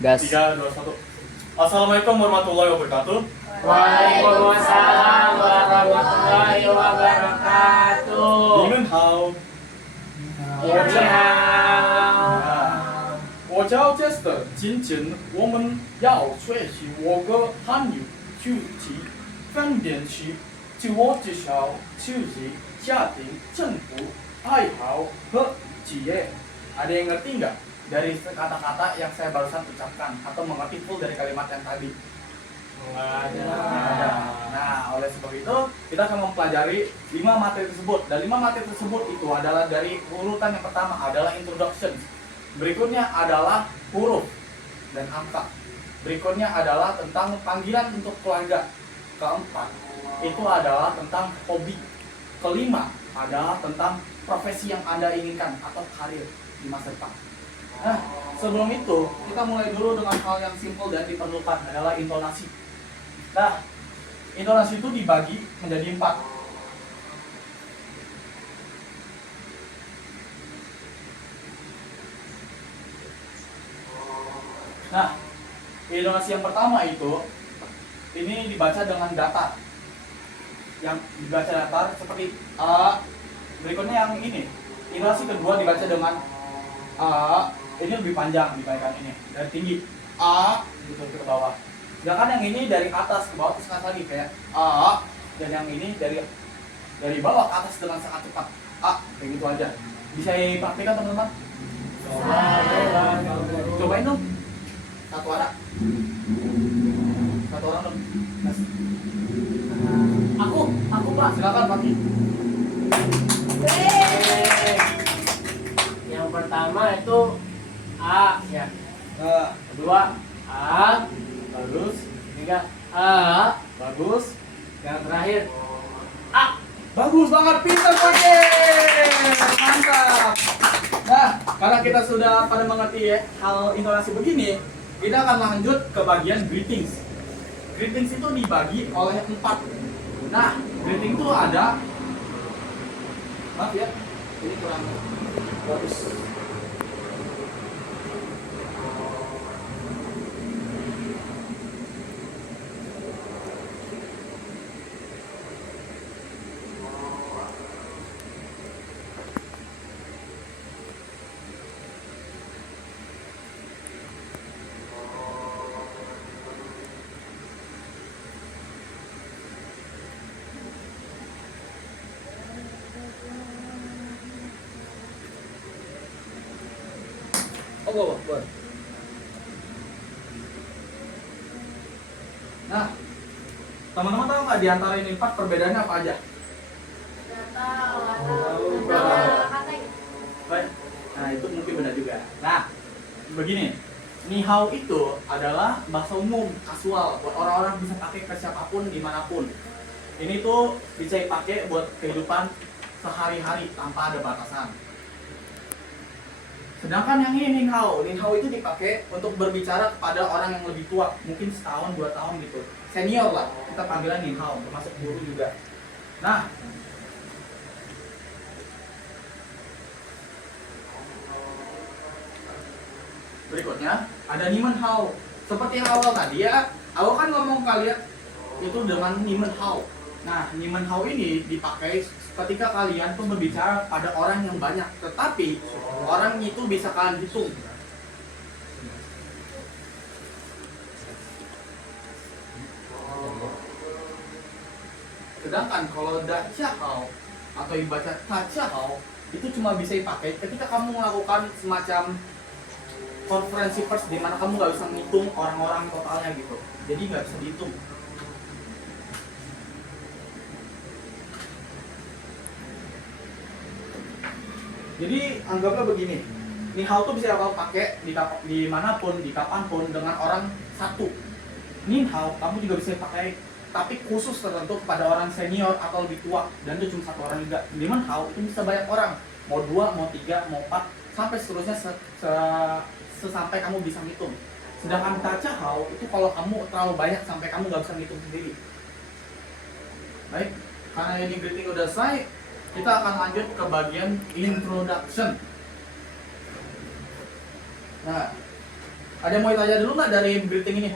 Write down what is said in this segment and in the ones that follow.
Gas. 3, 2, 1. Assalamualaikum warahmatullahi wabarakatuh. Waalaikumsalam warahmatullahi wabarakatuh. 你们好，我叫 Jester。今天我们要学习我国汉语书籍分辨区自我介绍、休息、家庭、政府、爱好和职业。Ada yang ngerti nggak dari kata-kata yang saya barusan ucapkan atau mengerti full dari kalimat yang tadi? Nah, oleh sebab itu kita akan mempelajari 5 materi tersebut. Dan 5 materi tersebut itu adalah dari urutan yang pertama adalah introduction. Berikutnya adalah huruf dan angka. Berikutnya adalah tentang panggilan untuk keluarga. Keempat, itu adalah tentang hobi. Kelima, adalah tentang profesi yang Anda inginkan atau karir di masa depan. Nah, sebelum itu kita mulai dulu dengan hal yang simpel dan diperlukan adalah intonasi. Nah, intonasi itu dibagi menjadi 4. Nah, intonasi yang pertama itu ini dibaca dengan datar. Yang dibaca datar seperti a. Berikutnya yang ini. Intonasi kedua dibaca dengan a. Ini lebih panjang dibandingkan ini, dari tinggi a gitu ke bawah. Sedangkan yang ini dari atas ke bawah terus lagi kayak a, dan yang ini dari bawah ke atas dengan sangat cepat a, kayak gitu aja. Bisa dipraktikkan teman-teman? Cobain dong. Satu orang dong. Aku Pak, silakan Pak. Yang pertama itu A ya. Kedua A, Bagus, ketiga A, bagus, yang terakhir A. bagus banget, pintar Pak. Mantap. Nah, karena kita sudah pada mengerti ya hal intonasi begini, kita akan lanjut ke bagian greetings. Greetings itu dibagi oleh 4. Nah, greeting itu ada, maaf ya, ini kurang bagus. Allah Akbar. Nah, teman-teman tahu nggak di antara ini 4 perbedaannya apa aja? Baik. Nah, itu mungkin benar juga. Nah, begini. Ni hao itu adalah bahasa umum, kasual, buat orang-orang bisa pakai ke siapapun, dimanapun. Ini tuh bisa dipakai buat kehidupan sehari-hari tanpa ada batasan. Sedangkan yang ini ning hao itu dipakai untuk berbicara kepada orang yang lebih tua, mungkin setahun 2 tahun gitu, senior lah, kita panggilan ning hao, termasuk guru juga. Nah, berikutnya ada nimen hao. Seperti yang awal tadi ya, awal kan ngomong kalian itu dengan nimen hao. Nah, nimen hao ini dipakai ketika kalian tuh berbicara pada orang yang banyak, tetapi orang itu bisa kalian hitung. Sedangkan kalau dachahao atau dibaca tachahao itu cuma bisa dipakai ketika kamu melakukan semacam konferensi pers di mana kamu nggak bisa ngitung orang-orang totalnya gitu, jadi nggak bisa dihitung. Jadi anggaplah begini, ni hao tuh bisa kamu pakai di manapun, di kapanpun dengan orang satu. Ni hao kamu juga bisa pakai, tapi khusus tertentu kepada orang senior atau lebih tua, dan itu cuma 1 orang juga. Ni hao itu bisa banyak orang, mau 2, mau 3, mau 4, sampai seterusnya sesampai kamu bisa ngitung. Sedangkan tachahao itu kalau kamu terlalu banyak sampai kamu nggak bisa ngitung sendiri. Baik, karena ini greeting udah selesai, kita akan lanjut ke bagian introduction. Nah, Ada yang mau tanya dulu nggak dari greeting ini?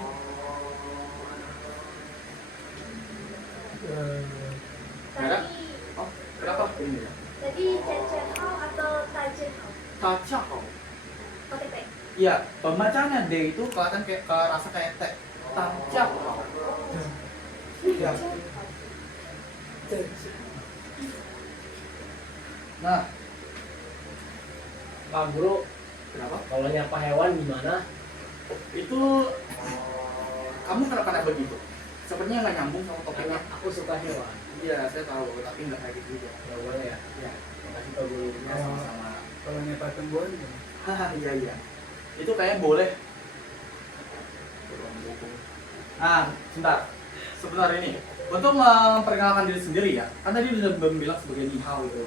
Ada? Tadi Oh, kenapa? tadi Cecen Hao atau Tajen Hao? Kaca kok. Pakai T. Iya, pembacanya D itu kelihatan kayak rasa kayak T. Tancap. Iya. Nah, Pak Guru, kenapa? kalau nyapa hewan gimana? Itu kamu kenapa begitu? Sepertinya nggak nyambung sama Karena topiknya. aku suka hewan. Iya, saya tahu, tapi nggak kayak gitu juga. Ya boleh ya. Iya, Makasih Pak Guru. ya sama-sama. Kalau nyapa tumbuhan Haha, iya iya. Itu kayaknya boleh. Nah, sebentar. Sebentar ini. Untuk memperkenalkan diri sendiri ya. Kan tadi udah bilang sebagai nihao itu.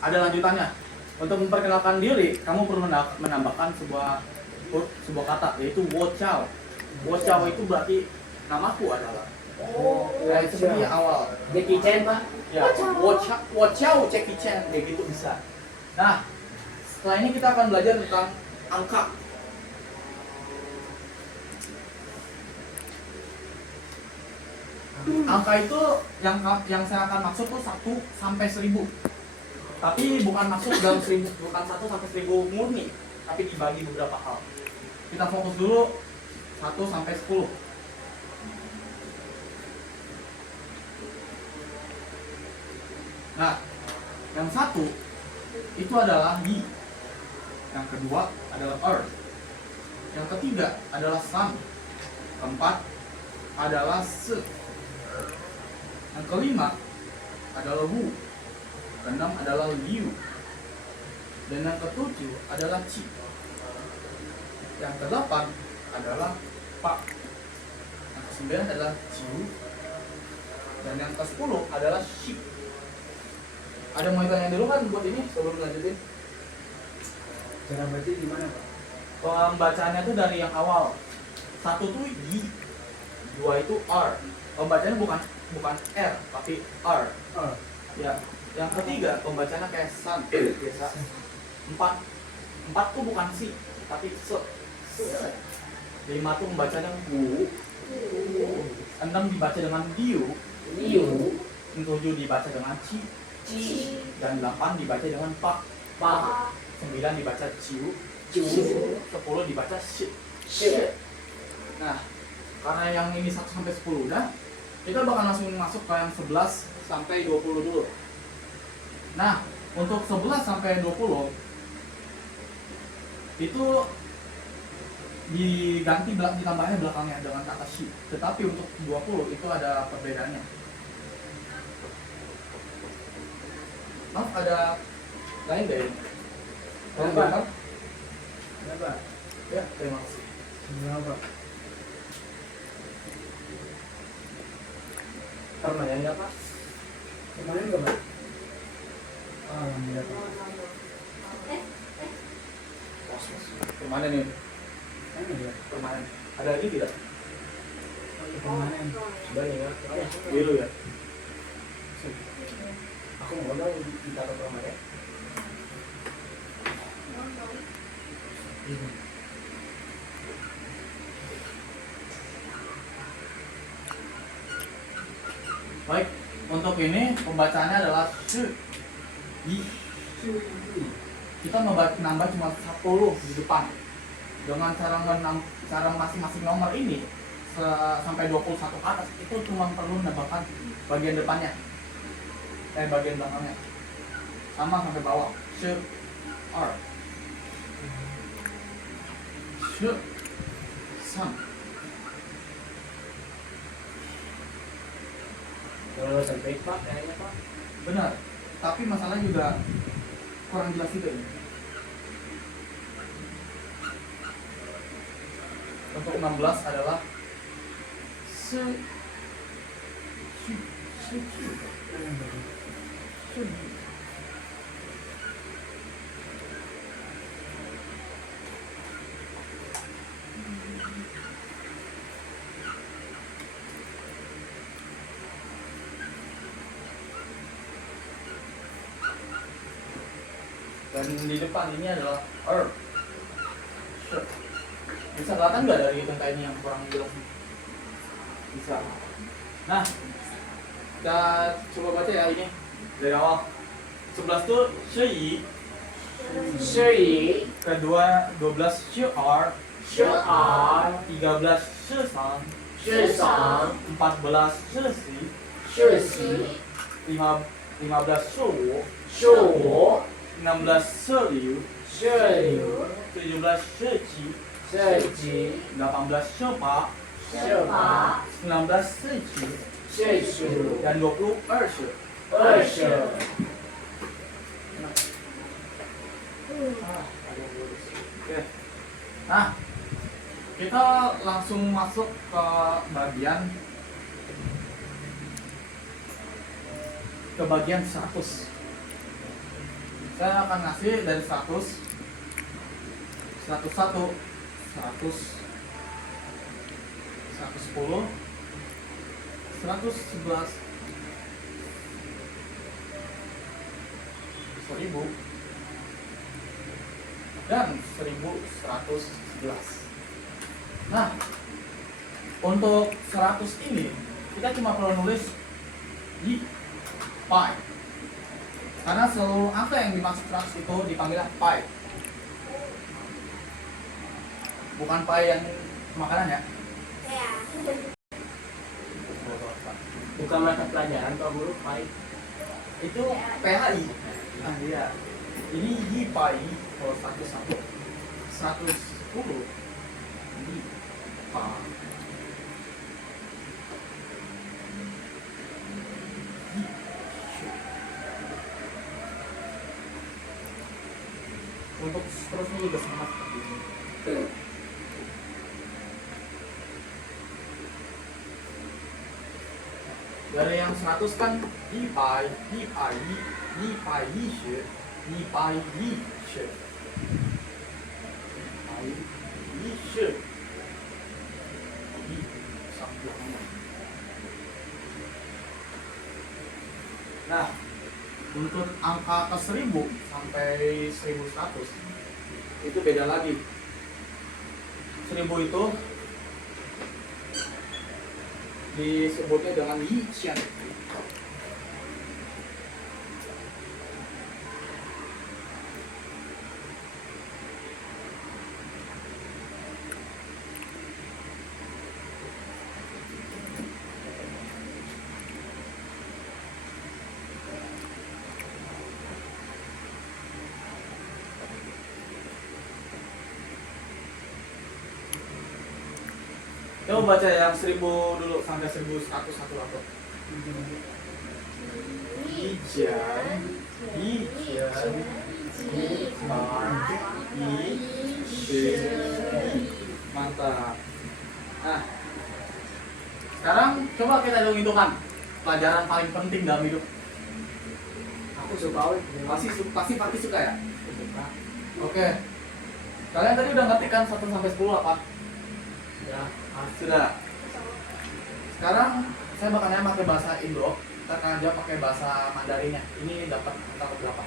Ada lanjutannya. Untuk memperkenalkan diri, kamu perlu menambahkan sebuah kata, yaitu wo chao. Wo chao itu berarti namaku adalah. Oh, Kayak seperti yang awal. Jackie Chan Pak. Ya, wo chao Jackie Chan kayak gitu bisa. Nah, setelah ini kita akan belajar tentang angka. Angka itu yang saya akan maksud tuh 1 sampai 1000. Tapi bukan masuk dalam 1000, bukan 1 sampai 1000 murni, tapi dibagi beberapa hal. Kita fokus dulu 1 sampai 10. Nah, yang satu itu adalah yi. Yang kedua adalah earth. Yang ketiga adalah sun. Keempat adalah se. Yang kelima adalah wu. Keenam adalah liu. Dan yang ketujuh adalah chi. Yang kedelapan adalah pa. Yang kesembilan adalah jiu. Dan yang ke-10 adalah shi. Ada mau tanya dulu kan buat ini sebelum lanjutin? cara baca gimana Pak? Pembacaannya tuh dari yang awal. 1 tuh yi, 2 itu r. Pembacaannya bukan r tapi r. Ya. Yang ketiga pembacaannya kayak san biasa. 4 tuh bukan si tapi se. 5 tuh pembacanya wu. 6 dibaca dengan diu. Liu. 7 dibaca dengan ci. Ci. Dan 8 dibaca dengan pa. Pa. 9 dibaca ciu. Ciu. 10 dibaca shi. Shi. Nah, karena yang ini 1 sampai 10 udah, kita bakal langsung masuk ke yang 11 sampai 20 dulu. Nah, untuk 11 sampai 20 itu ditambahnya belakangnya dengan kata shi. Tetapi untuk 20 itu ada perbedaannya. Maaf, ada lain deh. Kenapa? Kenapa? Ya, terima kasih. Kenapa? Permainan nggak Pak? Kemarin nggak Pak? Alhamdulillah Pak. Permanen nih, Kan ya? permanen. Ada lagi tidak? Kemarin. Banyak ya. Biru ya. Aku mau dong ditaruh permainan. Baik, untuk ini pembacaannya adalah shi. Yi. Kita nambah cuma 10 di depan. Dengan cara masing-masing nomor ini sampai 21 ke atas itu cuma perlu menambahkan bagian depannya. Bagian belakangnya. Sama sampai bawah. Shi, r. Shi, san. Kalau sampai Pak, kayaknya Pak. Benar. Tapi masalah juga kurang jelas juga ini. Untuk 16 adalah se dan di depan ini adalah er. Bisa kelihatan nggak dari tengkai ini yang kurang jelas? Bisa. Nah, kita coba baca ya ini dari awal. 11 tuh shi, 是以 kedua 12 shi er, 是而 13 shi san, 是赏 14 shi si, 是喜 15 shi wu, 是我 16 shi liu, 是有 17 shi qi, 是己 18 shi pa, 是八 19 shi qi, 是十 dan 22 shi. 20 Oke. Nah, kita langsung masuk ke bagian 100. Saya akan ngasih dari 100, 101, 100, 110, 111, 1000, dan 1111. Nah, untuk 100 ini kita cuma perlu nulis di pi. Karena seluruh angka yang dimaksud 100 itu dipanggil pi. Bukan pi yang makanan ya. Ya. bukan mata pelajaran Pak Guru Pai Itu PHI. Nah, iya. Ini di pi kalau 110 di pi. Untuk seterusnya juga sama seperti ini. Dari yang 100 kan di pi, di pi, di pi di shi, di pi di shi, pi di shi, di sampai. Nah, untuk angka ke 1000 sampai 1100 itu beda lagi. 1000 itu disebutnya dengan yi qian. Coba baca yang 1000 dulu sampai 1100 satu apa? Ijan, ijan, mantap. Nah, sekarang coba kita hitung-hitungan pelajaran paling penting dalam hidup. aku suka Pasti suka ya? Oke. Kalian tadi udah ngetikkan 1 sampai 10 apa? ya Sudah. Sekarang saya bakal nanya pakai bahasa Indo, kita akan jawab pakai bahasa Mandarinnya. Ini dapat angka berapa?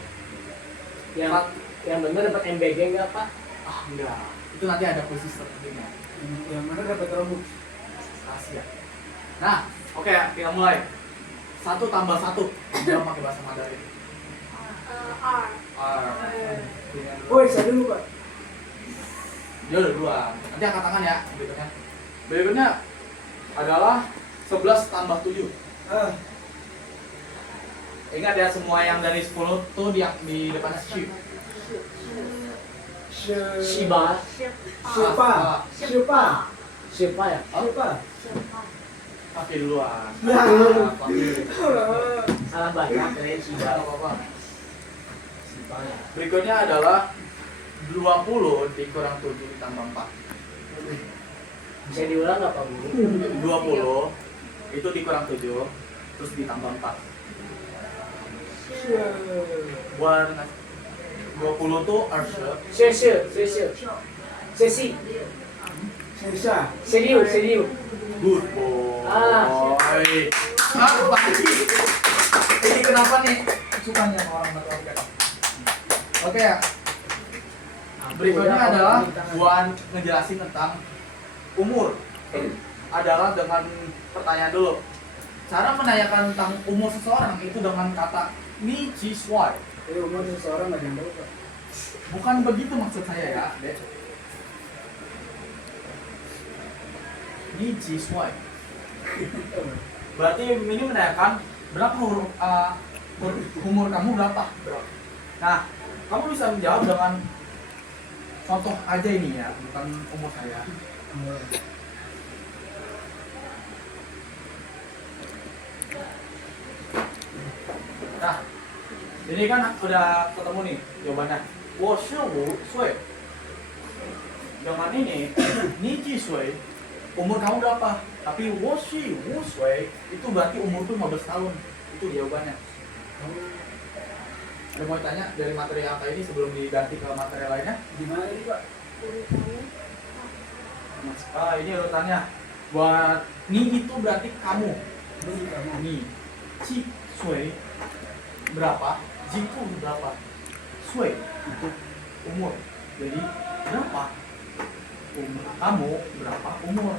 yang benar dapat MBG enggak Pak? Ah, enggak. Itu nanti ada posisi tertentunya. Yang mana dapat robux? Rahasia. Nah, oke, kita mulai. 1 tambah 1. Jawab pakai bahasa Mandarin. R. R. Woi, saya dulu Pak. Dia udah duluan. Nanti angkat tangan ya. Berikutnya adalah 11 tambah 7. Ingat ya, semua yang dari 10 tuh di depannya shi. Shiba Siapa? Siapa? siapa ya? Siapa? Pakai duluan. Ya. Pakai. Salah baca keren Shiba. Tidak apa-apa. Berikutnya adalah 20 dikurang 7 ditambah 4. Bisa diulang nggak Pak Guru? 20 itu dikurang 7 terus ditambah 4. Buat 20 tuh arshe. 谢谢 Sisa. 16 Good boy. Ah. Apa sih? Ini kenapa nih sukanya sama orang matematika? Oke ya. Berikutnya adalah buat ngejelasin tentang umur. Adalah dengan pertanyaan dulu. Cara menanyakan tentang umur seseorang itu dengan kata ni chi swai. Jadi umur seseorang ada yang tahu Pak. Bukan begitu maksud saya ya, Dek. Ni chi swai. Berarti ini menanyakan berapa umur kamu berapa? Nah, kamu bisa menjawab dengan contoh aja ini ya, bukan umur saya. Nah, ini kan udah ketemu nih jawabannya. 我是5岁. Dengan ini, 你几岁? Umur kamu berapa? Tapi 我是5岁 itu berarti umurku 15 tahun. Itu jawabannya. Ada mau tanya dari materi angka ini sebelum diganti ke materi lainnya? Gimana ini Pak? Ini urutannya. Buat ni itu berarti kamu. Ini kamu. Ni, ci, sui berapa? Jiku berapa? Sui itu umur. Jadi berapa? Umur kamu berapa umur?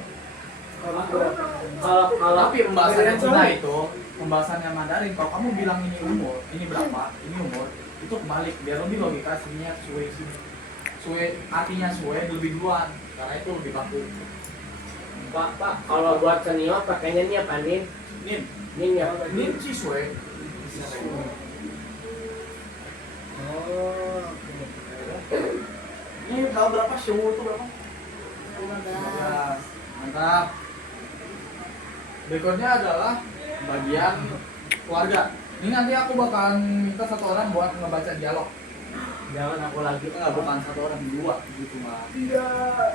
Kamu berapa? Kalau Tapi pembahasannya Cina itu, pembahasannya Mandarin. Kalau kamu bilang ini umur, ini berapa? Ini umur. Itu kebalik. Biar lebih logika sininya sui sini. Sui artinya sui lebih duluan. Karena itu lebih baku. Pak, kalau buat senior pakainya ini apa nih? Nin, Nin ya. nin ci sui. Oh, oke. Ini tahu berapa suhu itu berapa? 15. Mantap. Berikutnya adalah bagian keluarga. Ini nanti aku bakalan minta satu orang buat ngebaca dialog. Jangan aku lagi. Enggak, bukan satu orang, dua gitu mah. Tidak.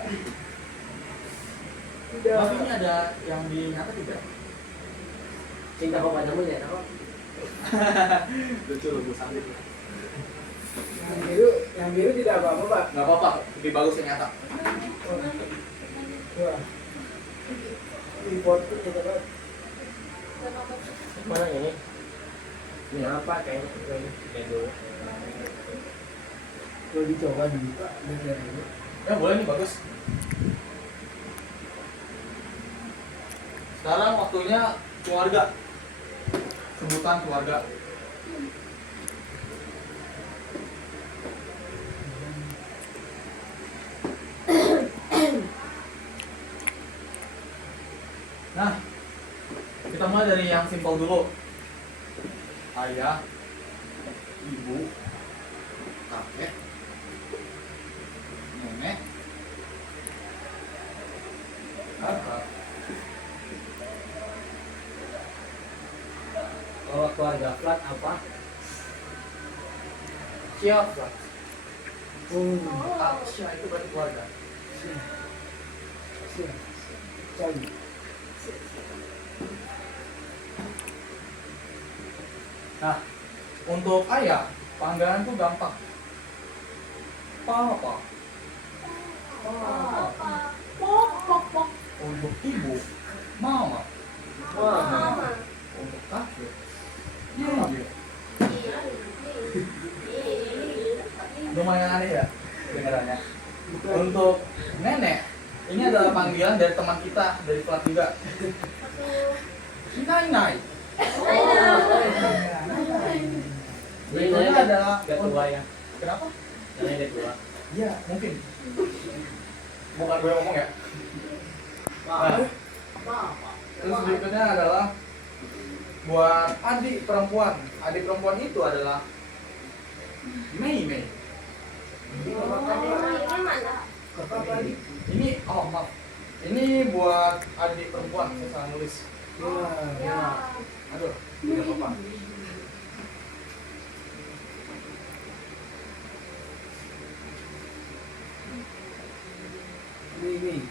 Tidak. Tapi ini ada yang dinyata tidak? Cinta kepadamu ya, apa? Lucu loh, gue sambil. Yang biru tidak apa-apa Pak. Nggak apa-apa, lebih bagus yang nyata. Wah. Report itu kita Pak. Mana ini? Ini apa kayaknya? Kayak dulu. Kalau dicoba dulu Pak, lihat dulu. Ya boleh nih, bagus. Sekarang waktunya keluarga. Sebutan keluarga. Nah, kita mulai dari yang simpel dulu. Ayah, ibu, kakek, nenek, kakak. Kalau keluarga flat apa? Siapa? Oh, Asia itu berarti keluarga. siap. Cari. Nah, untuk ayah, panggilan tuh gampang. Papa. Papa. Untuk ibu, mama. Wah. Untuk kakek, iya. Lumayan aneh ya dengarannya. Untuk nenek, ini adalah panggilan dari teman kita dari kelas 3. Nai. Berikutnya adalah Gak tua ya. Kenapa? Namanya gak tua. Iya, mungkin. Bukan gue ngomong ya. Nah, terus berikutnya adalah buat adik perempuan. Adik perempuan itu adalah Mei. Bapak tadi. Ini, oh maaf. Ini buat adik perempuan, saya salah nulis. Ya. Aduh, tidak apa-apa. Ini.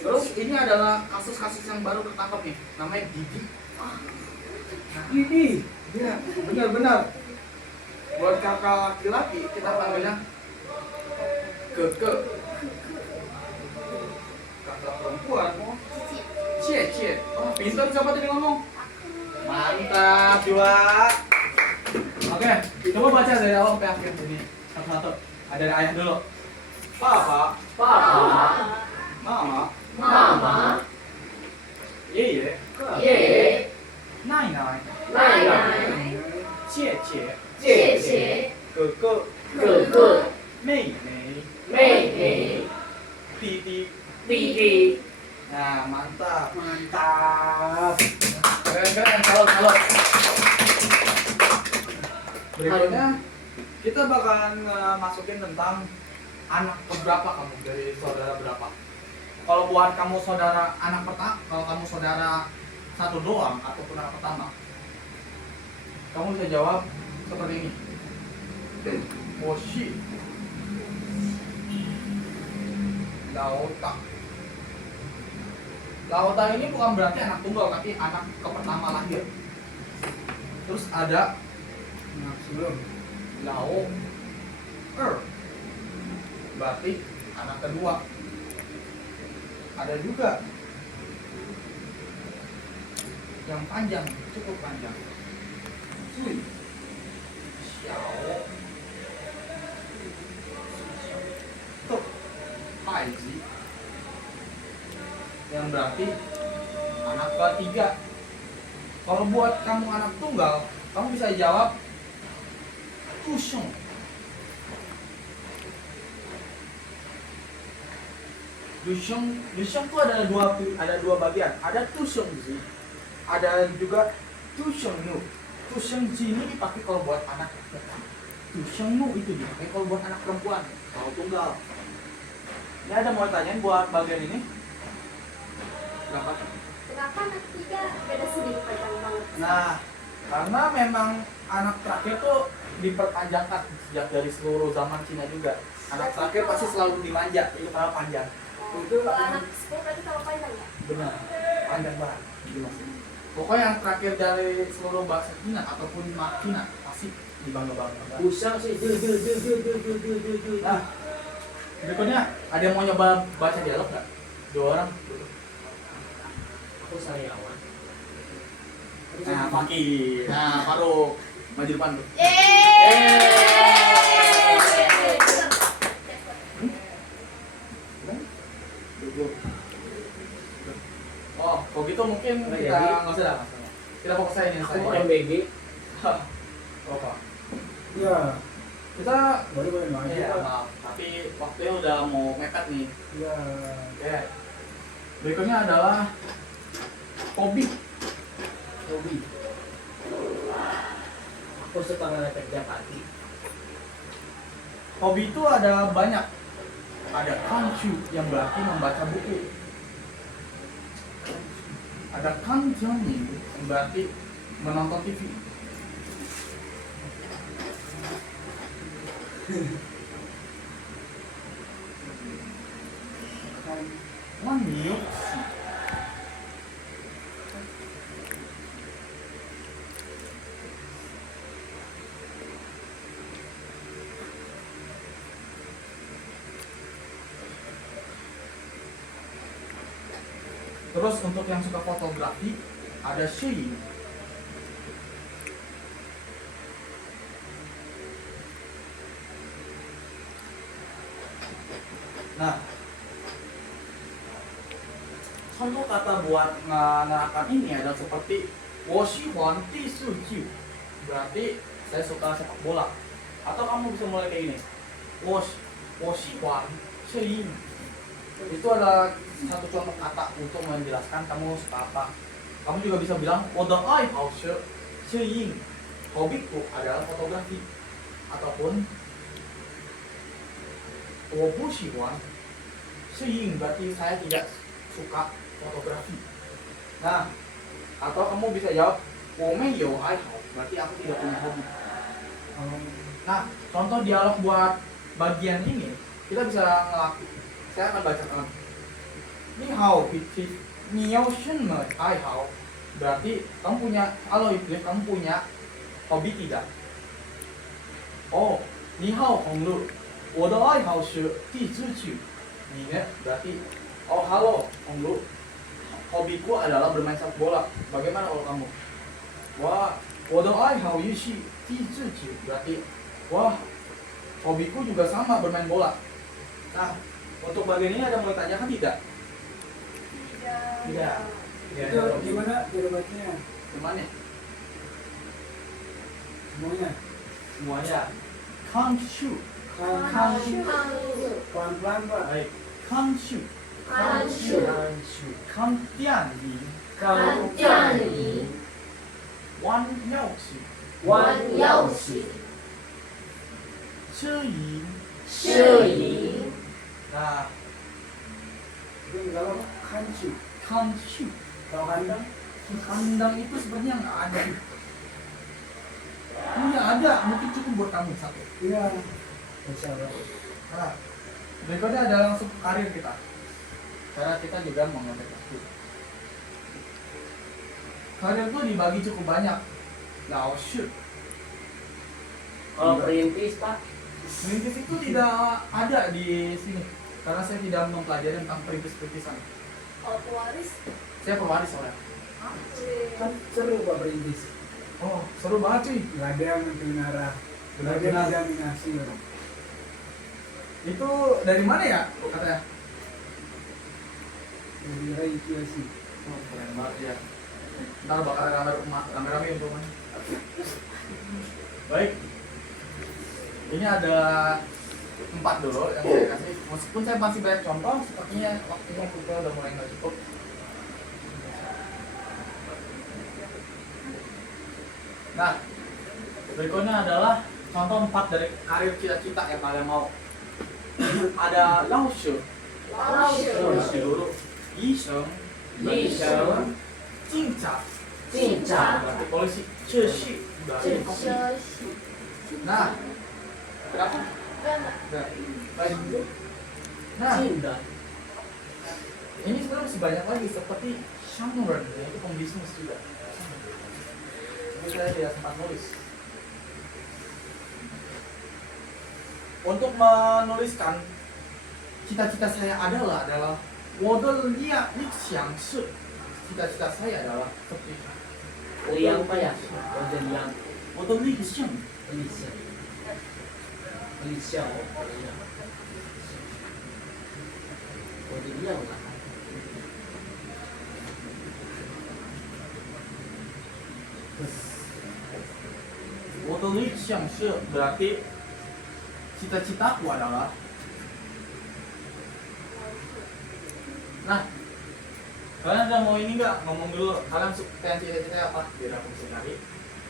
Terus ini adalah kasus-kasus yang baru tertangkap nih, namanya Didi. Ini. Iya, benar-benar. Buat kakak laki-laki kita panggilnya Keke. Kakak perempuan Cie. Oh, pintar siapa tadi ngomong? Mantap, Jua. Oke, coba baca dari awal sampai akhir ini satu-satu. Ada ayah dulu. Papa, Papa, mama, Mama, 爷爷，爷爷，奶奶，奶奶，姐姐，姐姐，哥哥，哥哥，妹妹，妹妹，弟弟。弟弟。 Nah, mantap. Mantap. Keren-keren, salut. Berikutnya kita bakalan masukin tentang anak keberapa kamu, dari saudara berapa. Kalau buat kamu saudara anak pertama, kalau kamu saudara satu doang ataupun anak pertama, kamu bisa jawab seperti ini. Woshi Laota. Laota ini bukan berarti anak tunggal, tapi anak ke pertama lahir. Terus ada Nah, sebelum Lao berarti anak kedua. Ada juga yang panjang, cukup panjang. Sui Xiao Tuk Haiji, yang berarti anak ketiga. Kalau buat kamu anak tunggal, kamu bisa jawab Tusheng. Tusheng itu ada dua bagian. Ada Tusheng Ji, ada juga Tusheng Nu. Tusheng Ji ini dipakai kalau buat anak laki. Tusheng Nu itu dipakai kalau buat anak perempuan, kalau tunggal. Ini ada mau tanyain buat bagian ini. Kenapa? Kenapa anak tiga beda sedikit panjang banget? Nah, karena memang anak terakhir tuh diperpanjangkan sejak dari seluruh zaman Cina juga. Anak terakhir pasti selalu dimanja, itu karena panjang. Itu Kalau anak 10 berarti kalau panjang ya? benar, panjang banget. Gitu maksudnya. Pokoknya yang terakhir dari seluruh bahasa Cina ataupun Cina pasti dibangga-banggakan. Usang sih, jul. Nah, berikutnya ada yang mau nyoba baca dialog nggak? 2 orang. Aku sariawan. Nah, Fakir. Nah, Faruk. Maju depan tuh. Oh, kalau gitu mungkin kita nggak usah dah masalahnya. Kita fokus aja nih Aku saja. MBG. Apa? ya Kita boleh maju. ya maaf, tapi waktunya udah mau mepet nih. Ya, Oke. Berikutnya adalah hobi. hobi. Aku suka ngeliat kerja pagi. Hobi itu ada banyak. Ada kanju yang berarti membaca buku. Ada kanjani yang berarti menonton TV. Wanyu. Terus untuk yang suka fotografi ada Shui. Nah, contoh kata buat menerapkan ini adalah seperti Woshihuan Tisuju, berarti saya suka sepak bola. Atau kamu bisa mulai kayak ini, Woshihuan Shein. Itu adalah satu contoh kata untuk menjelaskan kamu suka apa. Kamu juga bisa bilang Woda ai hao shein. Hobiku adalah fotografi. Ataupun Wobu shiwan shein, berarti saya tidak suka fotografi. Nah, atau kamu bisa jawab Wome yo ai hao, berarti aku tidak punya hobi. Nah, contoh dialog buat bagian ini kita bisa ngelakuin. Saya akan bacakan. Ni hao pitch ni yao shen me ai hao. Berarti kamu punya, halo Iblis, kamu punya hobi tidak? Oh, ni hao hong lu. Wo de ai hao shi di zhi qu. Ni ne berarti oh halo hong lu. Hobiku adalah bermain sepak bola. Bagaimana kalau kamu? Wah, wo de ai hao yu shi di zhi qu. Berarti wah, Hobiku juga sama, bermain bola. Nah, untuk bagian ini ada mau tanyakan tidak? Tidak. Ya, Itu gimana jawabannya? Gimana? Semuanya. Semuanya. Kanshu. Kanshu. Pelan-pelan Pak. Baik. Kanshu. Kanshu. Kantianli. Kantianli. Wan yaoshi. Wan yaoshi. Cheyin. Shiyin. Nah, Itu kalau Kanshu. kanshu. Kalau kandang? Kandang itu sebenarnya nggak ada. Punya ada, mungkin cukup buat kamu satu. Iya. Bisa Pak. Nah, berikutnya ada langsung karir kita. Karena kita juga mengontek waktu. Karir itu dibagi cukup banyak. Lao shi. Kalau perintis Pak, Perintis itu tidak ada di sini. Karena saya tidak mempelajari tentang perintis-perintisan. Oh, pewaris. Saya pewaris soalnya. Kan seru Pak berintis. Oh, seru banget cuy. Ladang nanti menara. Benar-benar. Dijaminasi Pak. Itu dari mana ya katanya? Dari Rai Kiyoshi. Oh, keren banget ya. Ntar bakal rame-rame untuk mana. Baik. Ini ada 4 dulu yang saya kasih. Meskipun saya masih banyak contoh, sepertinya waktunya kita udah mulai nggak cukup. Nah, berikutnya adalah contoh 4 dari karir cita-cita yang kalian mau. Ada laushu, Laoshu. dulu, yisheng, Yisheng, jingca, Jingca. berarti polisi, ceshi, dari kopi. Nah, berapa? Nah, baik. Nah, cinta. ini sebenarnya masih banyak lagi seperti Shangren, yaitu pembisnis juga. Ini saya tidak sempat nulis. Untuk menuliskan cita-cita saya adalah 我的理想是 cita-cita saya adalah seperti Liang Pak ya? Oh, jadi liang. 我的理想 Liang. Liang. Oh, jadi liang Pak. 我的理想是 berarti cita-citaku adalah. Nah, kalian udah mau ini nggak ngomong dulu? Kalian suka cita-cita apa? Biar aku bisa cari.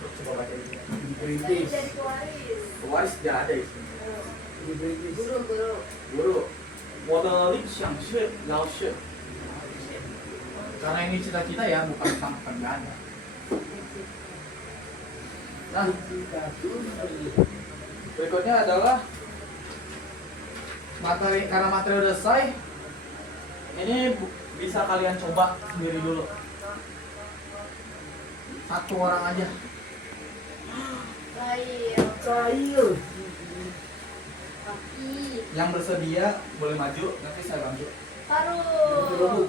Terus coba baca di sini. Jadi perintis. Jadi pewaris. Pewaris tidak ada di sini. Jadi perintis. Guru. Guru, 我的理想是老师. Karena ini cita-cita ya, bukan tentang pekerjaan ya. Nah, berikutnya adalah materi, karena materi udah selesai. Ini bisa kalian coba sendiri dulu. Satu orang aja. Baik. Cair. Kaki. Yang bersedia boleh maju, nanti saya bantu. Taruh.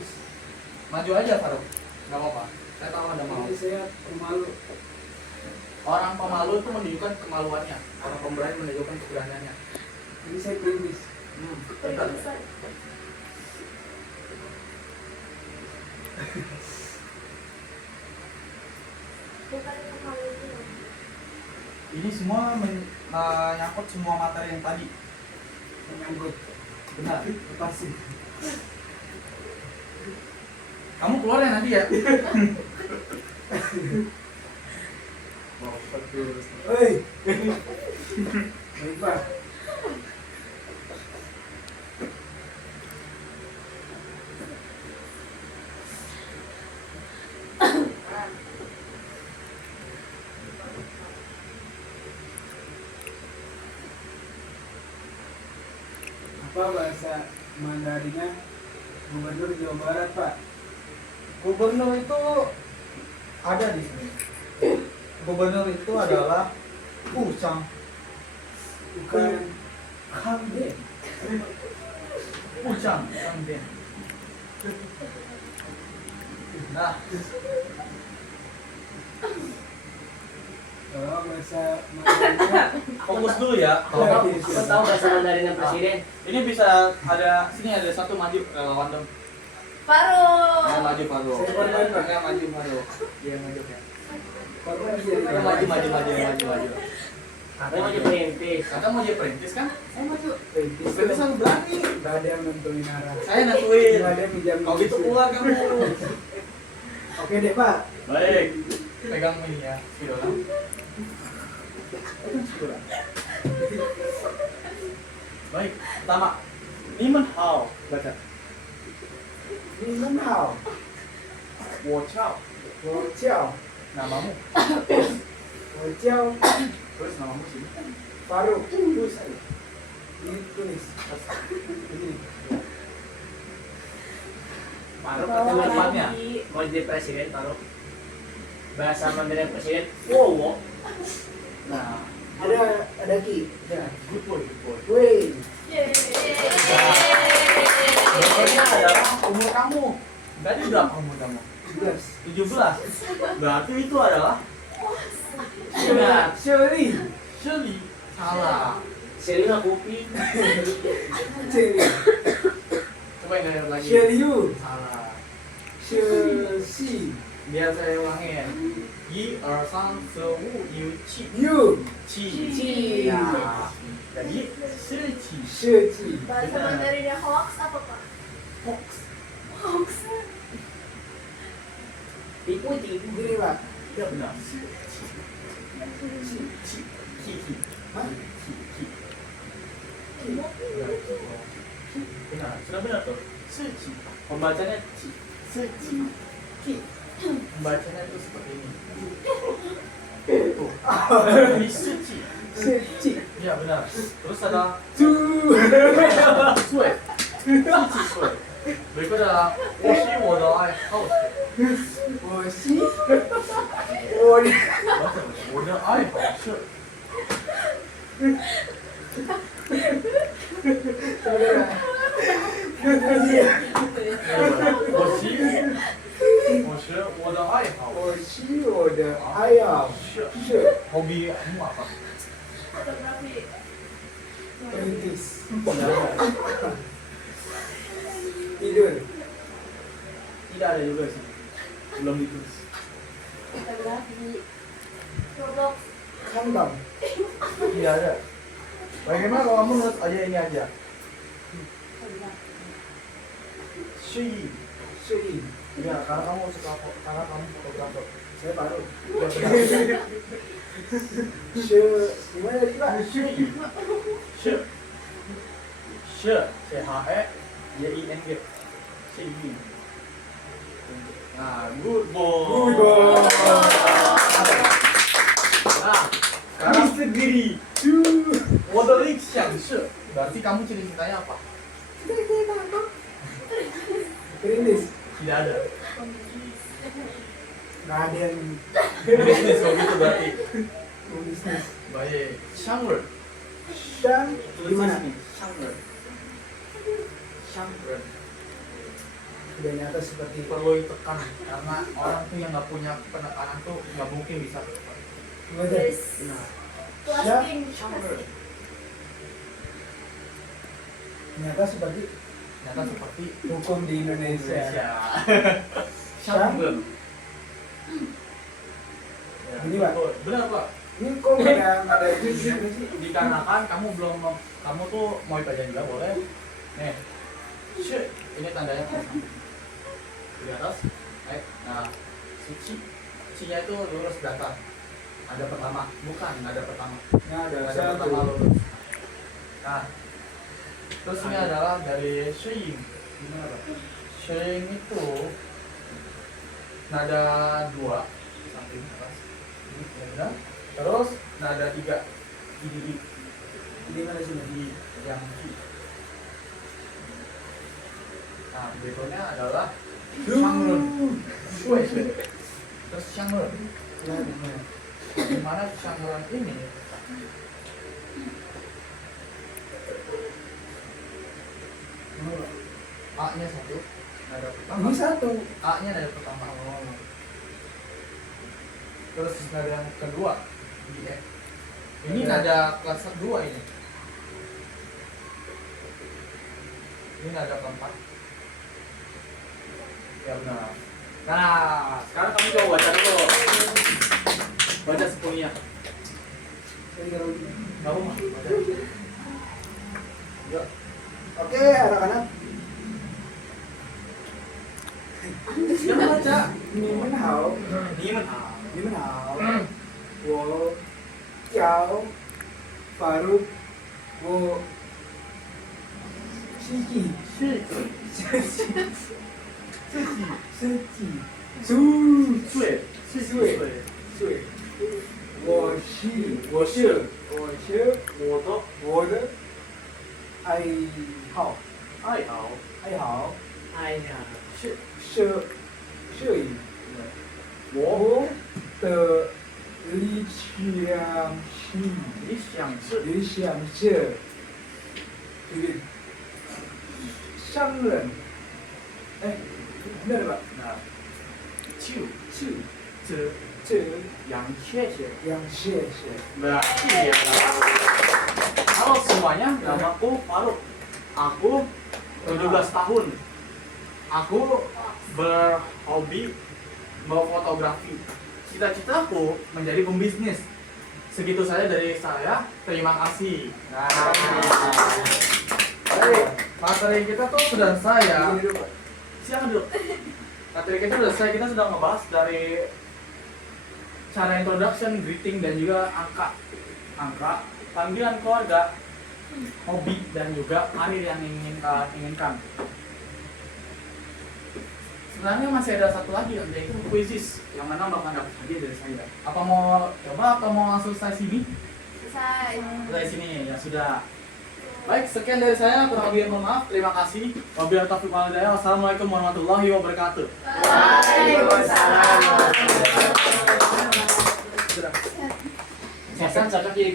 Maju aja Faruk, nggak apa-apa. Saya tahu ada mau. Nanti saya pemalu. Orang pemalu itu menunjukkan kemaluannya. Orang pemberani menunjukkan keberaniannya. Ini saya perintis. Bentar. Bukan kemalu itu. Ini semua menyangkut semua materi yang tadi. Menyangkut. Benar. Lepasin. Kamu keluar ya nanti ya. Hei. Baik Pak. Apa bahasa Mandarinnya Gubernur Jawa Barat Pak? Gubernur itu ada di sini. Gubernur itu adalah Pusang. Bukan Kamden. Pusang, Kamden. Nah, Kalau bahasa Mandarinnya Fokus dulu ya. Kau tahu bahasa Mandarin yang presiden? Ini bisa ada sini ada satu maju lawan dong. Faro. Yang maju Faro. Saya korban, Pak. Yang maju Faro. Dia yang maju ya. korban bisa Yang maju maju. Aku maju perintis. Kata mau jadi perintis kan? Saya maju. Perintis. Perintis harus berani. Nggak ada yang nentuin arah. Saya nentuin. Nggak ada yang minjam. Kalau gitu keluar kamu. Oke deh Pak. Baik. Pegang ini ya, Fidola. Baik, pertama. Nimen hao. Baca. Ni men hao. Wo chao. Wo ciao. Namamu. Wo ciao. Terus namamu sini. Faruk. Tulis aja. Ini tulis. Ini. Taruh Apa kata depannya? mau jadi presiden taruh. Bahasa Mandarin presiden. Wow. Nah, Ada ki. Ya. good boy, good boy. Woi. Berikutnya adalah umur kamu. Tadi berapa umur kamu? 17. 17. Berarti itu adalah ingat, Shirley. Shirley. Salah. Sering kopi. Shirley. Coba yang lain lagi. Shirley. Salah. Shirley. Biar saya ulangin. Yi er san se wu yu qi. You. Qi. Qi. Ya. Jadi shi qi. Shirley. Bahasa Mandarinnya hoax apa Pak? Fox. Hoax. Tipu. Gini Pak. Ya benar. Qi. Qi. Qi. Qi. Hah? Qi. Qi. Benar, sudah benar tuh. Shi qi. Pembacanya qi. Shi qi. Qi. Pembacanya itu seperti ini. Tuh. Ini shi qi. Shirley. Ya benar. Terus ada Tu. sui. Shi sui. Berikut adalah 我是我的爱好者。我是我的我的爱好者。我是我的爱好我是我的爱好是 hobi kamu apa? Fotografi. perintis tidur Tidak ada juga sih. Belum ditulis. Fotografi. Roblox. kandang Tidak ada. Bagaimana kalau kamu nulis aja ini aja? Shi. Shirley Ya, karena kamu suka karena kamu fotografer. saya baru Ya, benar. gimana tadi Pak? Shi. Shi. Shi. CHE-YING. Shi. Nah, good boy. Good boy. Nah, sekarang sendiri. 我的理想是 berarti kamu cita-citanya apa? perintis Tidak ada. nggak ada yang Bisnis kalau gitu berarti. bisnis Baik. Shangre. dan gimana Shangre. Shangre. udah nyata seperti Perlu ditekan karena orang tuh yang nggak punya penekanan tuh nggak mungkin bisa berdepan. gimana Yes. Nah, Kelasing. Shangre. nyata seperti Nyata seperti hukum di Indonesia Shangre. Ya, Ini, Pak. betul. Benar Pak. ini kok nggak ada judulnya sih Dikarenakan kamu belum kamu tuh mau IPA juga boleh. Nih. Shit. Ini tandanya kosong. Di atas. Nah, si C-nya itu lurus belakang. Ada pertama, bukan ada pertama. nah ada Ada pertama satu lurus. Nah, terus ini adalah dari Shing. gimana Pak? Shing itu nada 2 samping atas. Ini benar. Terus nada 3 di di mana sih di yang Q. Nah, berikutnya adalah Shangren. Shui. Terus Shangren. Di mana Shangren ini A-nya satu, nada pertama. ini satu A-nya nada pertama. Terus nada yang kedua Ini nada kelas 2 ini. Ini nada keempat. Ya benar. Nah, sekarang kamu coba baca dulu. Baca sepenuhnya. Kamu mah. Yuk. Oke, anak-anak. Siapa baca? 你们好， Nimen. 你们好，我叫Faruk，我设计岁，我是我的爱好爱好。哎呀，摄影，我我的理想是这个商人，哎，那个吧，nah, 就这yang Xie. 杨谢， Berarti ya. Halo semuanya, namaku Faruk. Aku 17 tahun. Aku berhobi fotografi. Cita-citaku menjadi pembisnis. Segitu saja dari saya. Terima kasih. Nah, baik. Materi kita tuh sudah selesai ya. Silakan dulu. Materi kita sudah selesai. Kita sudah ngebahas dari cara introduction, greeting, dan juga angka, panggilan keluarga, hobi, dan juga karir yang inginkan. Sebenarnya masih ada satu lagi, yaitu quizzes, yang mana bakal dapat hadiah dari saya. Apa mau coba atau mau langsung selesai sini? Selesai sini, ya sudah. Baik, sekian dari saya, kurang lebih mohon maaf, terima kasih. Wabillahi taufiq wal hidayah. Wassalamualaikum warahmatullahi wabarakatuh. Saya cocok jadi